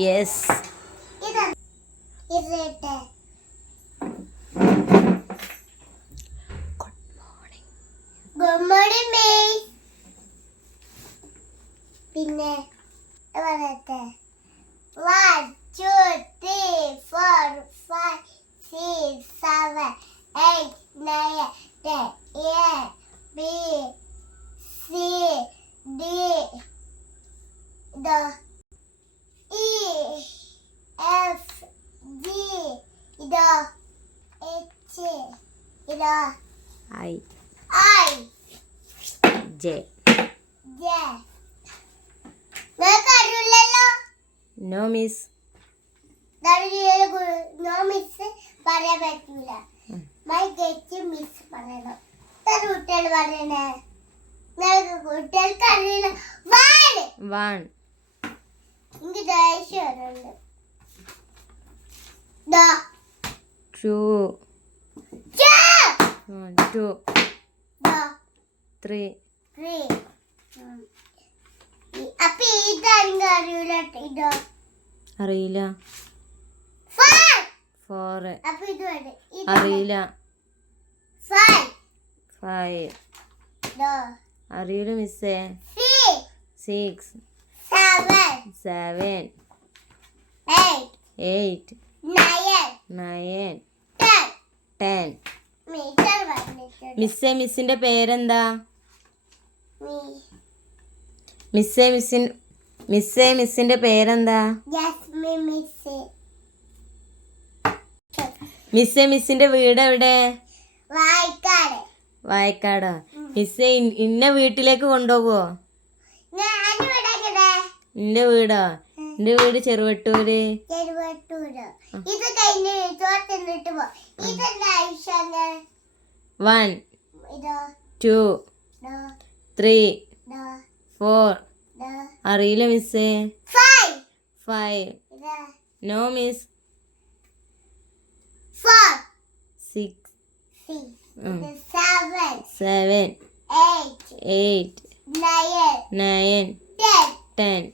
Yes പിന്നെ പറയട്ടെ. One two three four five six seven eight nine ten A B C D the E F G the H the I. I. J. അറിയില്ലല്ലോ no miss. No miss പറയാൻ പറ്റൂല. My get miss പറയണം. കുട്ടികൾ പറയണേ? കുട്ടികൾക്ക് അറിയില്ല വാൽ. One. എനിക്ക് ദേഷ്യം വരുന്നുണ്ട് ട്രൂ ടു. ത്രീ അപ്പൊ ഇതാണെങ്കിൽ അറിയില്ല. ഫോർ അറിയില്ല. ഫൈവ് അറിയില്ല മിസ്സേ six seven eight nine ten മിസ്സേ മിസ്സിന്റെ പേരെന്താ? മിസ്സേ മിസ്സിൻ മിസ്സേ മിസ്സിന്റെ പേരെന്താ? മിസ്സേ. മിസ്സിന്റെ വീട് എവിടെ? വായിക്കാട്. മിസ്സേ ഇന്ന വീട്ടിലേക്ക് കൊണ്ടുപോവോ? നിന്റെ വീടോ? നിന്റെ വീട് ചെറുവട്ടൂര്? ചെറുവട്ടൂര്. ഇത് കഴിഞ്ഞ് ചോറ് തിന്നിട്ട് പോ. ഇതെന്താ ആവശ്യം വൺ ടു ത്രീ ഫോർ അറിയില്ല മിസ്സേ five no miss six. Seven. Eight. Nine. Ten.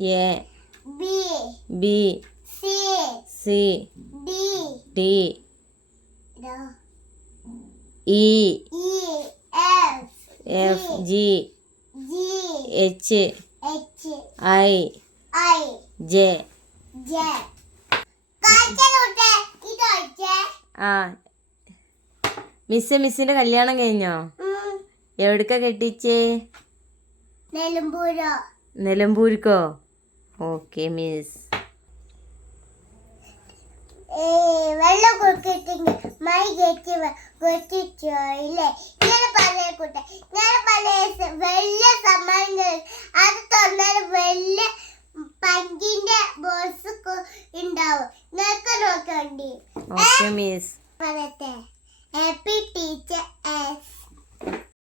A. B. C. D. E F G H I J ആ. മിസ് മിസ്സിന്റെ കല്യാണം കഴിഞ്ഞോ? എവിടക്ക കെട്ടിച്ചേ? നെലമ്പൂരോ? നിലമ്പൂരിക്കോ ഓക്കെ മിസ്. വെള്ളം കൊടുത്തിട്ടെങ്കിൽ ഗെറ്റ് കൊടുത്തിട്ടോ ഇല്ലേ? ഇങ്ങനെ പല കൂട്ടെ. ഞാൻ പല വലിയ സമ്മാനങ്ങൾ. അത് തുറന്നാൽ വലിയ പങ്കിന്റെ ബോസ് ഉണ്ടാവും നിങ്ങൾക്ക് നോക്കണ്ടി. ഓക്കെ മിസ് പറയട്ടെ. Happy teachers